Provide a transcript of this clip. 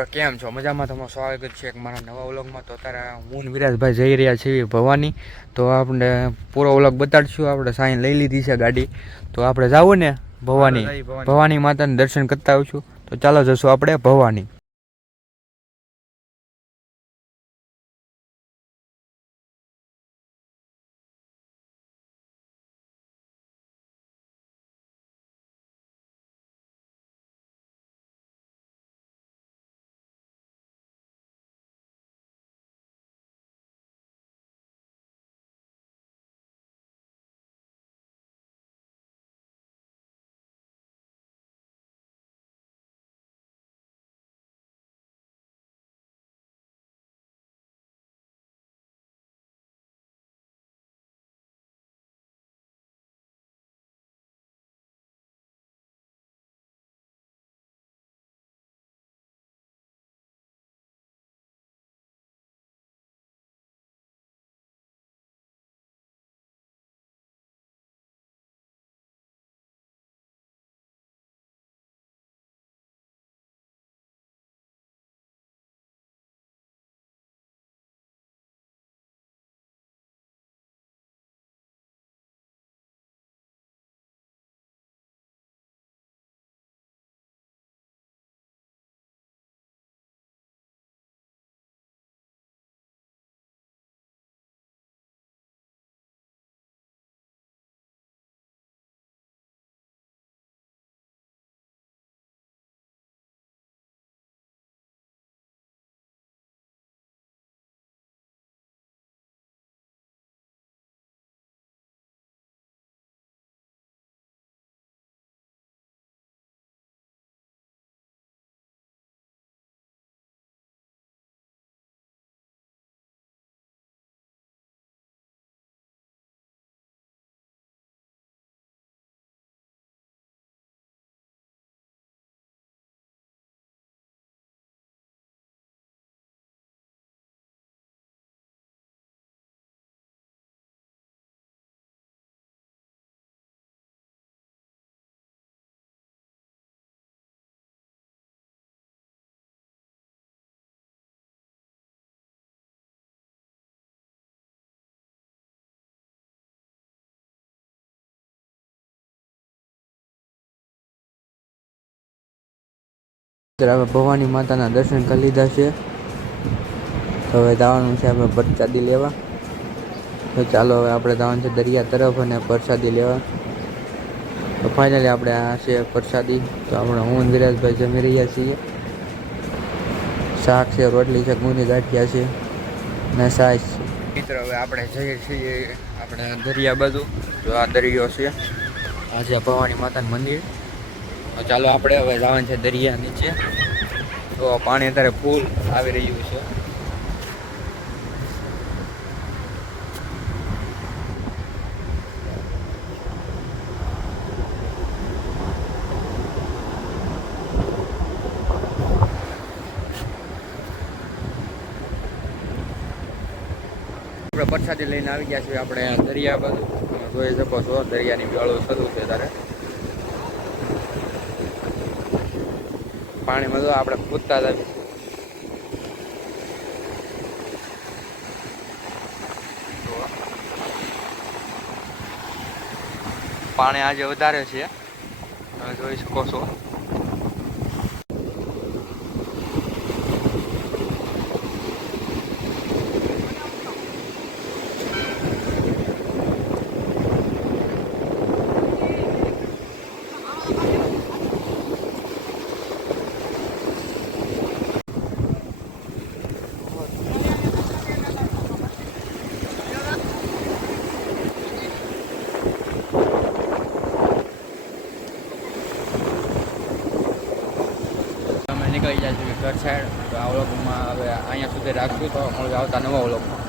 મિત્રો કેમ છો? મજામાં તમારું સ્વાગત છે મારા નવા વ્લોગમાં. તો અત્યારે હું વિરાજભાઈ જઈ રહ્યા છીએ ભવાની. તો આપણે પૂરો વ્લોગ બતાડશું. આપણે સાઈન લઈ લીધી છે ગાડી. તો આપણે જાવું ને ભવાની. ભવાની માતાને દર્શન કરતા આવશું. તો ચાલો જશું આપણે ભવાની. આપણે ભવાની માતાના દર્શન કરી લીધા છે. તો હવે જવાનું છે આપણે પ્રસાદી લેવા. તો ચાલો હવે આપણે જવાનું છે દરિયા તરફ અને પ્રસાદી લેવા. તો ફાઇનલી આપણે આ છે પ્રસાદી. તો આપણે હું વિરાજભાઈ જમી રહ્યા છીએ. શાક છે, રોટલી છે ગુંદી ગાંઠિયા છે ને સાઈઝ છે. મિત્ર, હવે આપણે જઈએ છીએ આપણે દરિયા બાજુ. જો આ દરિયો છે. આજે ભવાની માતાનું મંદિર. ચાલો આપણે હવે જવાનું છે દરિયા નીચે. તો પાણી અત્યારે ફૂલ આવી રહ્યું છે. આપણે પરસાદી લઈને આવી ગયા છીએ આપણે દરિયા બાજુ. જોઈ શકો છો, દરિયાની વેળો શરૂ છે ત્યારે પાણીમાં તો આપણે કૂદતા જ પાણી આજે વધારે છે. તમે જોઈ શકો છો. નીકળી જાય છે ઘર સાઈડ. તો આ વ્લોગમાં હવે અહીંયા સુધી રાખશું તો મળ્યું આવતા નવા વ્લોગમાં.